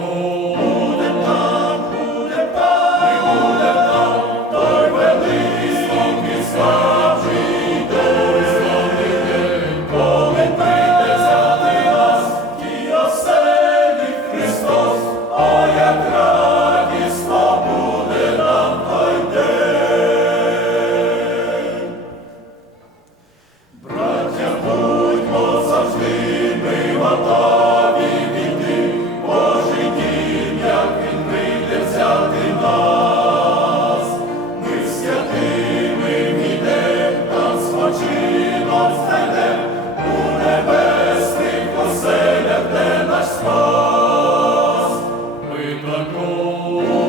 Lord. go.